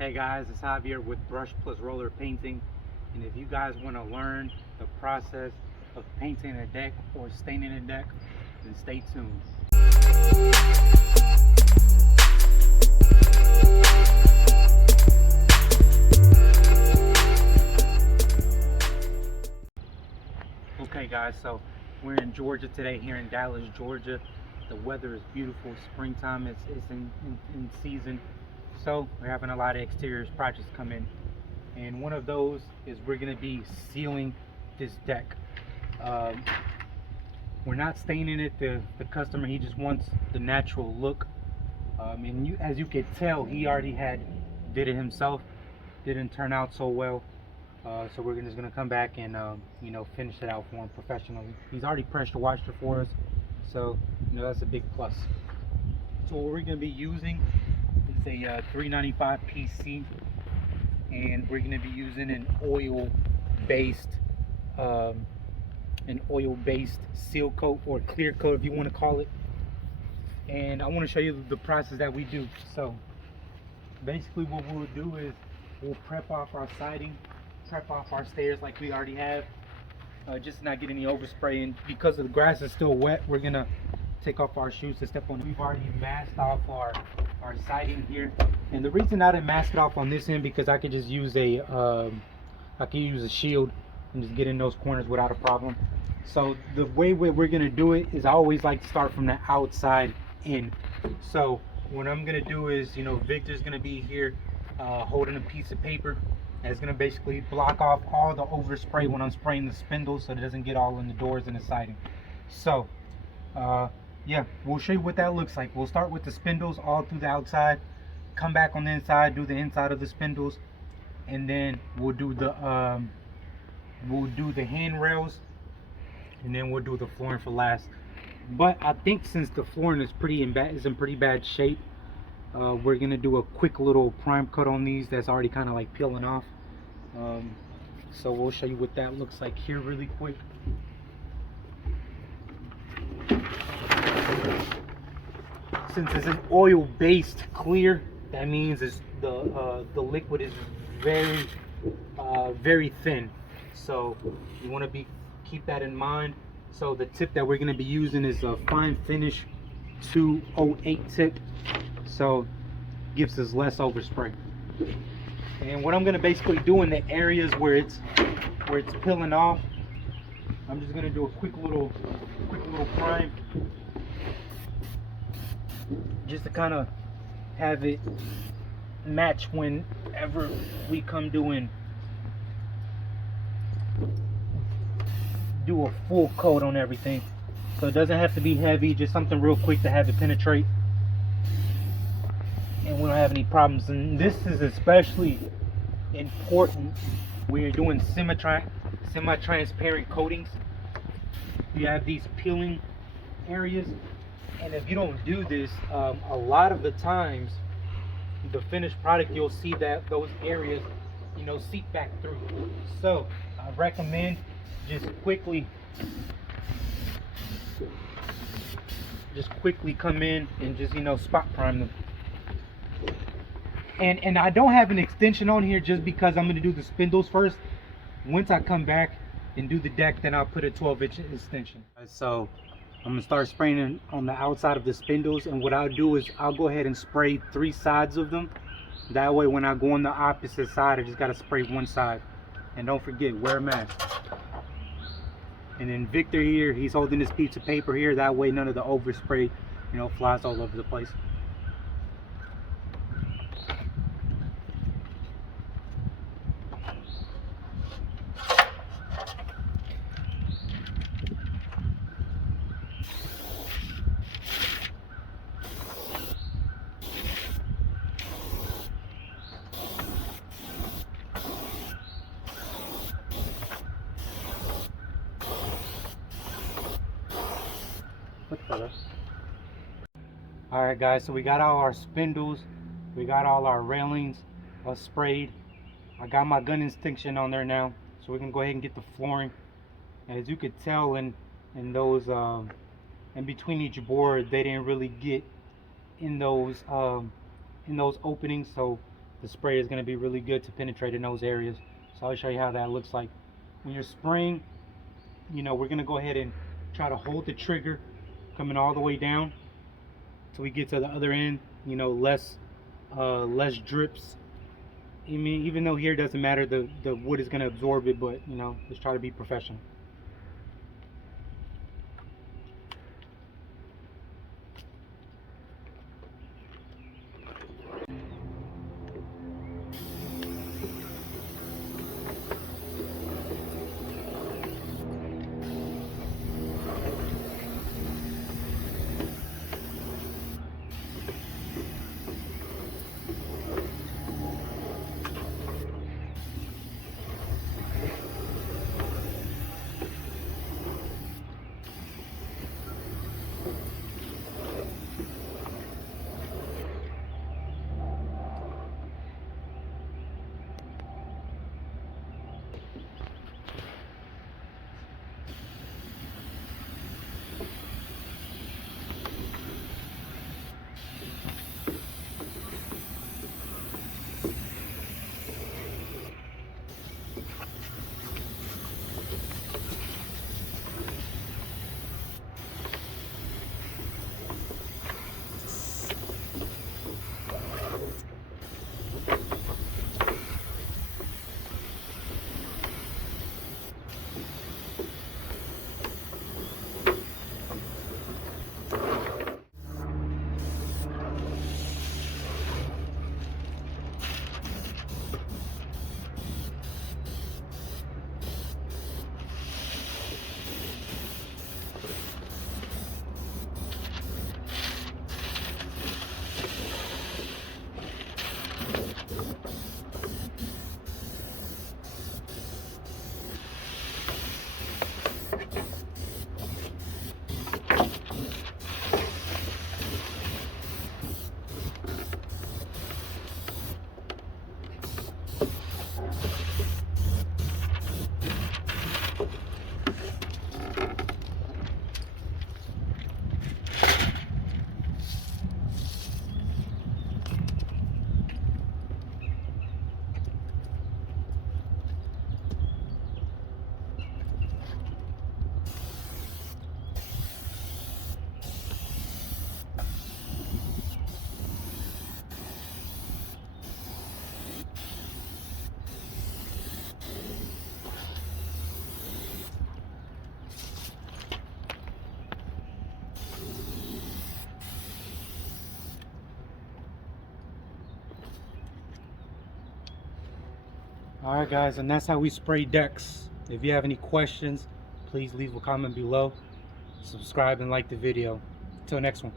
Hey guys, it's Javier with Brush Plus Roller Painting, and if you guys want to learn the process of painting a deck or staining a deck, then stay tuned. Okay guys, so we're in Georgia today, here in Dallas, Georgia. The weather is beautiful, springtime is in season, so we're having a lot of exterior projects come in. And one of those is we're going to be sealing this deck. Um, we're not staining it. The customer, he just wants the natural look. And as you can tell, he already did it himself. Didn't turn out so well. So we're just gonna come back and finish it out for him professionally. He's already pressure washed it for us, so that's a big plus. So what we're gonna be using is a 395 PC, and we're gonna be using an oil-based seal coat, or clear coat if you want to call it. And I want to show you the process that we do. So basically what we'll do is we'll prep off our siding, prep off our stairs like we already have, just to not get any overspray. And because the grass is still wet, we're gonna take off our shoes to step on. We've already masked off our siding here, and the reason I didn't mask it off on this end, because I could just use a shield and just get in those corners without a problem. So the way we're gonna do it is I always like to start from the outside in. So what I'm gonna do is, Victor's gonna be here holding a piece of paper that's gonna basically block off all the overspray when I'm spraying the spindles, so it doesn't get all in the doors and the siding. So yeah, we'll show you what that looks like. We'll start with the spindles all through the outside, come back on the inside, do the inside of the spindles, and then we'll do the handrails, and then we'll do the flooring for last. But I think since the flooring is in pretty bad shape, we're gonna do a quick little prime coat on these that's already kind of like peeling off. So we'll show you what that looks like here really quick. Since it's an oil-based clear, that means the liquid is very very thin. So you want to keep that in mind. So the tip that we're going to be using is a fine finish 208 tip, so gives us less overspray. And what I'm going to basically do in the areas where it's peeling off, I'm just going to do a quick little prime, just to kind of have it match whenever we come do a full coat on everything. So it doesn't have to be heavy, just something real quick to have it penetrate, and we don't have any problems. And this is especially important when you're doing semi-transparent coatings. You have these peeling areas, and if you don't do this, a lot of the times the finished product, you'll see that those areas seep back through. So I recommend just quickly come in and just spot prime them. And I don't have an extension on here just because I'm going to do the spindles first. Once I come back and do the deck, then I'll put a 12-inch extension. So I'm going to start spraying on the outside of the spindles, and what I'll do is I'll go ahead and spray 3 sides of them. That way when I go on the opposite side, I just got to spray one side. And don't forget, wear a mask. And then Victor here, he's holding this piece of paper here, that way none of the overspray flies all over the place. Alright guys, so we got all our spindles, we got all our railings sprayed. I got my gun extinction on there now, so we can go ahead and get the flooring. As you could tell in those in between each board, they didn't really get in those openings, so the spray is going to be really good to penetrate in those areas. So I'll show you how that looks like. When you're spraying, you know, we're going to go ahead and try to hold the trigger coming all the way down till we get to the other end, you know, less drips. I mean, even though here doesn't matter, the wood is going to absorb it, but you know, let's try to be professional. Alright guys, and that's how we spray decks. If you have any questions, please leave a comment below. Subscribe and like the video. Until next one.